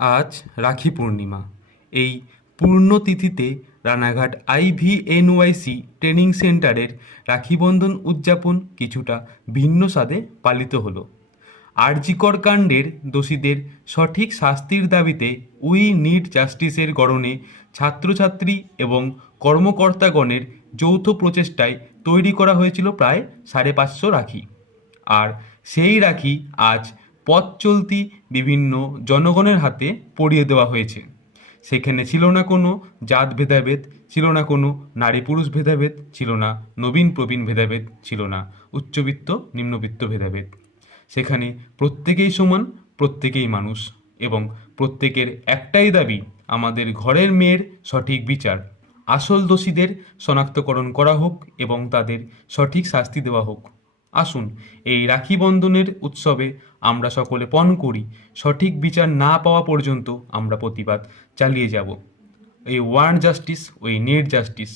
আজ রাখি পূর্ণিমা। এই পূর্ণতিথিতে রানাঘাট আইভিএনওয়াইসি ট্রেনিং সেন্টারের রাখিবন্ধন উদযাপন কিছুটা ভিন্ন স্বাদে পালিত হলো। আরজিকর কাণ্ডের দোষীদের সঠিক শাস্তির দাবিতে উই নিড জাস্টিসের গড়নে ছাত্রছাত্রী এবং কর্মকর্তাগণের যৌথ প্রচেষ্টায় তৈরি করা হয়েছিল প্রায় সাড়ে পাঁচশো রাখি। আর সেই রাখি আজ পথ চলতি বিভিন্ন জনগণের হাতে পড়িয়ে দেওয়া হয়েছে। সেখানে ছিল না কোনো জাত ভেদাভেদ, ছিল না কোনো নারী পুরুষ ভেদাভেদ, ছিল না নবীন প্রবীণ ভেদাভেদ, ছিল না উচ্চবিত্ত, নিম্নবিত্ত ভেদাভেদ। সেখানে প্রত্যেকেই সমান, প্রত্যেকেই মানুষ এবং প্রত্যেকের একটাই দাবি, আমাদের ঘরের মেয়ের সঠিক বিচার। আসল দোষীদের শনাক্তকরণ করা হোক এবং তাদের সঠিক শাস্তি দেওয়া হোক। আসুন, এই রাখি বন্ধনের উৎসবে আমরা সকলে পণ করি, সঠিক বিচার না পাওয়া পর্যন্ত আমরা প্রতিবাদ চালিয়ে যাব। এই ওয়ার্ল্ড জাস্টিস, ওই নেট জাস্টিস।